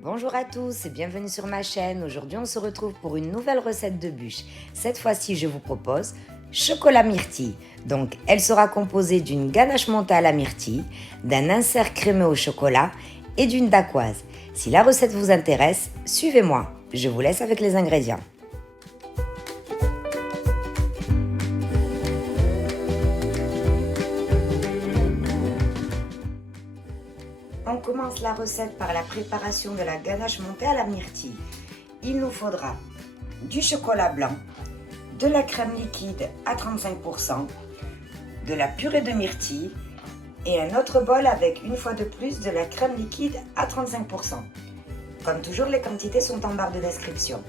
Bonjour à tous et bienvenue sur ma chaîne. Aujourd'hui on se retrouve pour une nouvelle recette de bûche. Cette fois-ci je vous propose chocolat myrtille. Donc elle sera composée d'une ganache montée à la myrtille, d'un insert crémeux au chocolat et d'une dacquoise. Si la recette vous intéresse, suivez-moi. Je vous laisse avec les ingrédients. On commence la recette par la préparation de la ganache montée à la myrtille. Il nous faudra du chocolat blanc, de la crème liquide à 35%, de la purée de myrtille et un autre bol avec une fois de plus de la crème liquide à 35%. Comme toujours, les quantités sont en barre de description.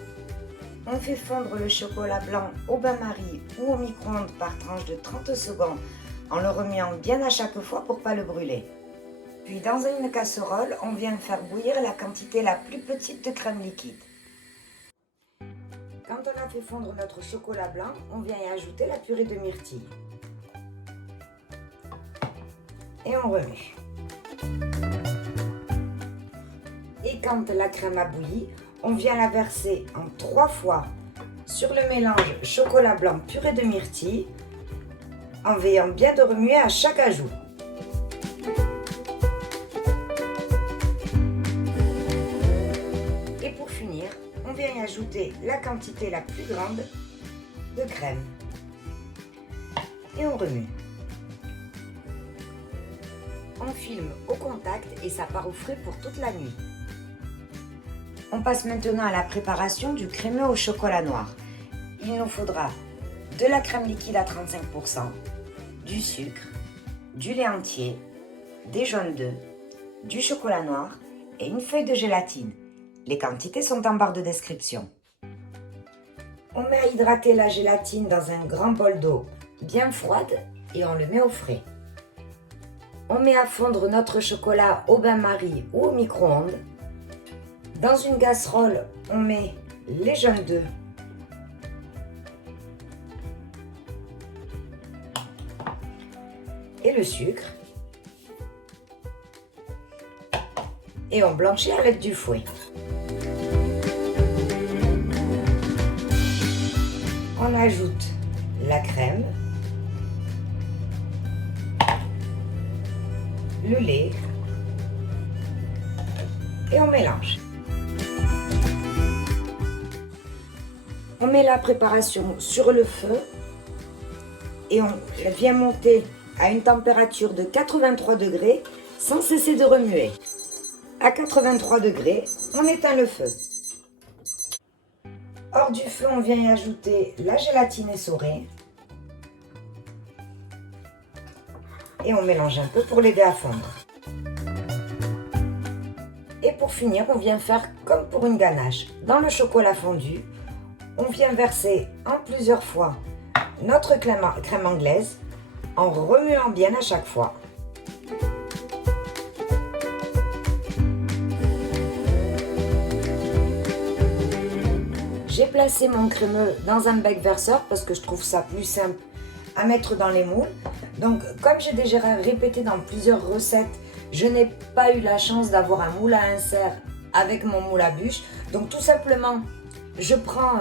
On fait fondre le chocolat blanc au bain-marie ou au micro-ondes par tranche de 30 secondes en le remuant bien à chaque fois pour ne pas le brûler. Puis dans une casserole, on vient faire bouillir la quantité la plus petite de crème liquide. Quand on a fait fondre notre chocolat blanc, on vient y ajouter la purée de myrtille. Et on remue. Et quand la crème a bouilli, on vient la verser en 3 fois sur le mélange chocolat blanc purée de myrtille, en veillant bien de remuer à chaque ajout. Et pour finir, on vient y ajouter la quantité la plus grande de crème. Et on remue. On filme au contact et ça part au frais pour toute la nuit. On passe maintenant à la préparation du crémeux au chocolat noir. Il nous faudra de la crème liquide à 35%, du sucre, du lait entier, des jaunes d'œufs, du chocolat noir et une feuille de gélatine. Les quantités sont en barre de description. On met à hydrater la gélatine dans un grand bol d'eau bien froide et on le met au frais. On met à fondre notre chocolat au bain-marie ou au micro-ondes. Dans une casserole, on met les jaunes d'œufs, et le sucre. Et on blanchit à l'aide du fouet. On ajoute la crème, le lait et on mélange. On met la préparation sur le feu et on vient monter à une température de 83 degrés sans cesser de remuer. À 83 degrés, on éteint le feu. Hors du feu, on vient y ajouter la gélatine essorée et on mélange un peu pour l'aider à fondre. Et pour finir, on vient faire comme pour une ganache. Dans le chocolat fondu, on vient verser en plusieurs fois notre crème anglaise en remuant bien à chaque fois. J'ai placé mon crémeux dans un bec verseur parce que je trouve ça plus simple à mettre dans les moules. Donc comme j'ai déjà répété dans plusieurs recettes, je n'ai pas eu la chance d'avoir un moule à insert avec mon moule à bûche. Donc tout simplement, je prends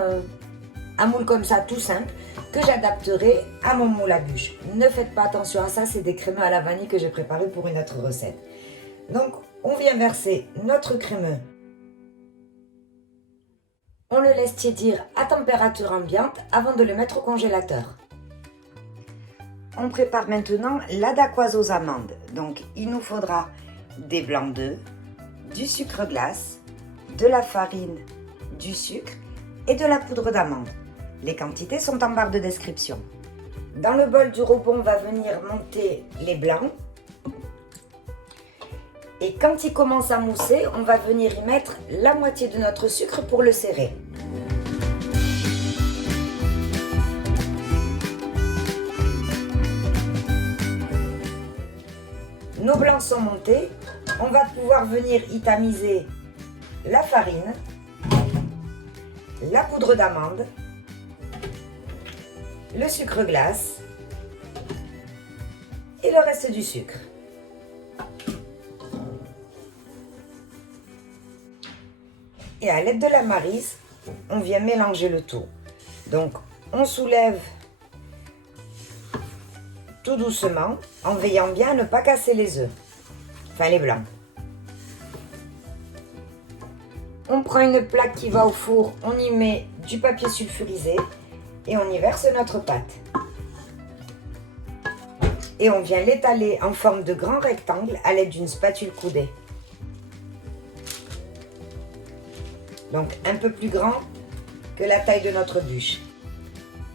un moule comme ça tout simple que j'adapterai à mon moule à bûche. Ne faites pas attention à ça, c'est des crémeux à la vanille que j'ai préparé pour une autre recette. Donc on vient verser notre crémeux. On le laisse tiédir à température ambiante avant de le mettre au congélateur. On prépare maintenant la dacquoise aux amandes. Donc il nous faudra des blancs d'œufs, du sucre glace, de la farine, du sucre et de la poudre d'amande. Les quantités sont en barre de description. Dans le bol du robot, on va venir monter les blancs. Et quand il commence à mousser, on va venir y mettre la moitié de notre sucre pour le serrer. Nos blancs sont montés. On va pouvoir venir y tamiser la farine, la poudre d'amande, le sucre glace et le reste du sucre. Et à l'aide de la maryse, on vient mélanger le tout. Donc, on soulève tout doucement, en veillant bien à ne pas casser les œufs, enfin les blancs. On prend une plaque qui va au four, on y met du papier sulfurisé et on y verse notre pâte. Et on vient l'étaler en forme de grand rectangle à l'aide d'une spatule coudée. Donc un peu plus grand que la taille de notre bûche.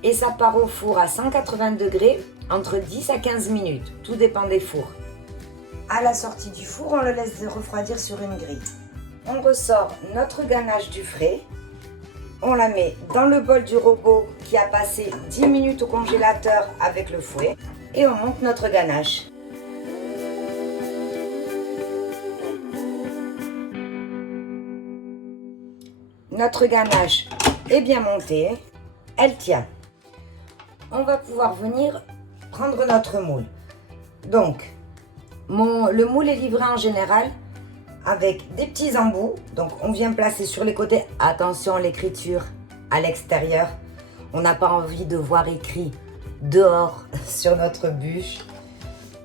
Et ça part au four à 180 degrés entre 10 à 15 minutes, tout dépend des fours. À la sortie du four, on le laisse refroidir sur une grille. On ressort notre ganache du frais, on la met dans le bol du robot qui a passé 10 minutes au congélateur avec le fouet et on monte notre ganache. Notre ganache est bien montée, elle tient. On va pouvoir venir prendre notre moule. Donc, le moule est livré en général avec des petits embouts. Donc, on vient placer sur les côtés. Attention, l'écriture à l'extérieur. On n'a pas envie de voir écrit dehors sur notre bûche.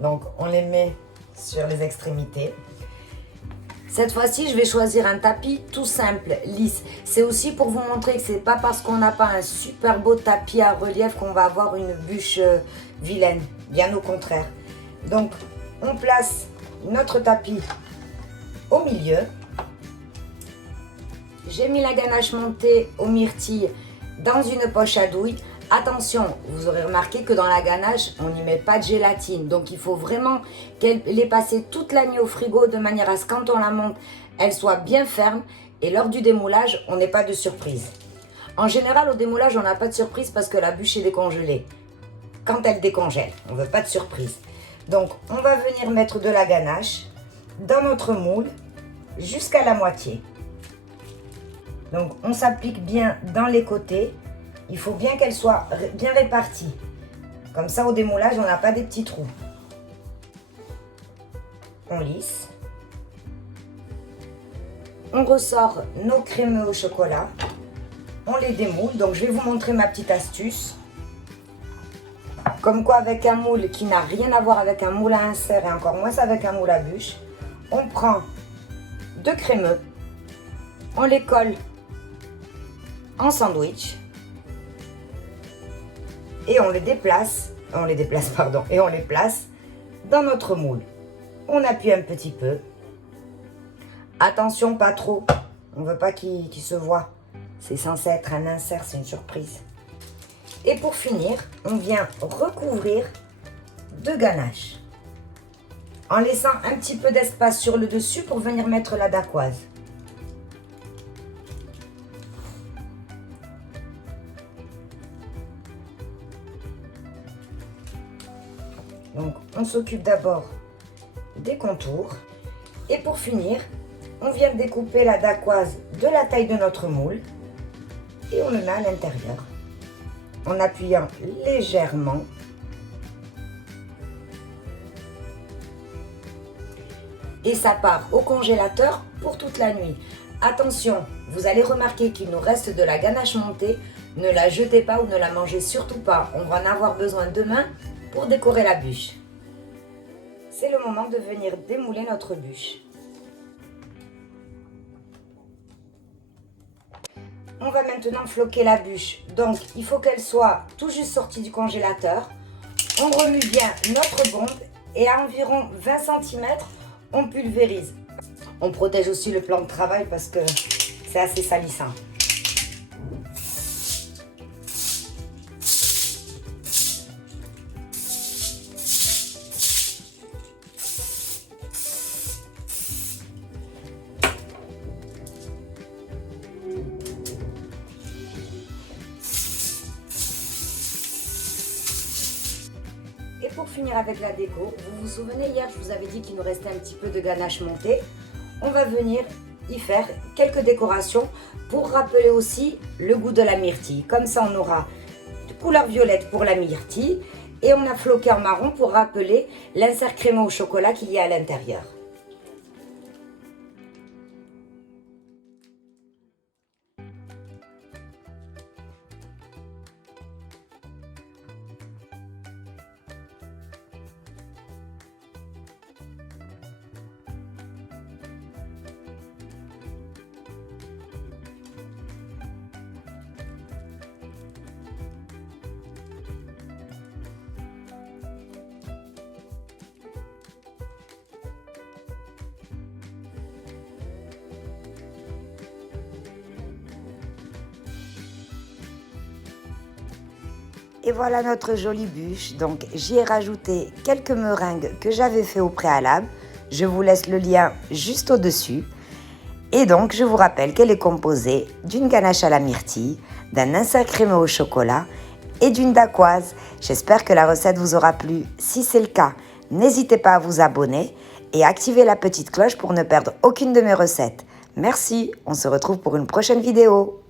Donc, on les met sur les extrémités. Cette fois-ci, je vais choisir un tapis tout simple, lisse. C'est aussi pour vous montrer que c'est pas parce qu'on n'a pas un super beau tapis à relief qu'on va avoir une bûche vilaine. Bien au contraire. Donc, on place notre tapis au milieu. J'ai mis la ganache montée aux myrtilles dans une poche à douille. Attention, vous aurez remarqué que dans la ganache, on n'y met pas de gélatine. Donc, il faut vraiment qu'elle ait passé toute la nuit au frigo de manière à ce que quand on la monte, elle soit bien ferme. Et lors du démoulage, on n'ait pas de surprise. En général, au démoulage, on n'a pas de surprise parce que la bûche est décongelée. Quand elle décongèle, on ne veut pas de surprise. Donc, on va venir mettre de la ganache dans notre moule jusqu'à la moitié. Donc, on s'applique bien dans les côtés. Il faut bien qu'elle soit bien répartie. Comme ça, au démoulage, on n'a pas des petits trous. On lisse. On ressort nos crémeux au chocolat. On les démoule. Donc, je vais vous montrer ma petite astuce. Comme quoi, avec un moule qui n'a rien à voir avec un moule à insert et encore moins avec un moule à bûche, on prend deux crémeux. On les colle en sandwich. Et on les place dans notre moule. On appuie un petit peu. Attention, pas trop. On ne veut pas qu'il se voit. C'est censé être un insert, c'est une surprise. Et pour finir, on vient recouvrir de ganache. En laissant un petit peu d'espace sur le dessus pour venir mettre la dacquoise. Donc, on s'occupe d'abord des contours. Et pour finir, on vient découper la dacquoise de la taille de notre moule. Et on le met à l'intérieur. En appuyant légèrement. Et ça part au congélateur pour toute la nuit. Attention, vous allez remarquer qu'il nous reste de la ganache montée. Ne la jetez pas ou ne la mangez surtout pas. On va en avoir besoin demain pour décorer la bûche. C'est le moment de venir démouler notre bûche. On va maintenant floquer la bûche. Donc, il faut qu'elle soit tout juste sortie du congélateur. On remue bien notre bombe et à environ 20 cm, on pulvérise. On protège aussi le plan de travail parce que c'est assez salissant. Et pour finir avec la déco, vous vous souvenez hier, je vous avais dit qu'il nous restait un petit peu de ganache montée. On va venir y faire quelques décorations pour rappeler aussi le goût de la myrtille. Comme ça, on aura de couleur violette pour la myrtille et on a floqué en marron pour rappeler l'insert crémeux au chocolat qu'il y a à l'intérieur. Et voilà notre jolie bûche. Donc j'y ai rajouté quelques meringues que j'avais fait au préalable. Je vous laisse le lien juste au-dessus. Et donc je vous rappelle qu'elle est composée d'une ganache à la myrtille, d'un insert crémeux au chocolat et d'une dacquoise. J'espère que la recette vous aura plu. Si c'est le cas, n'hésitez pas à vous abonner et activer la petite cloche pour ne perdre aucune de mes recettes. Merci, on se retrouve pour une prochaine vidéo.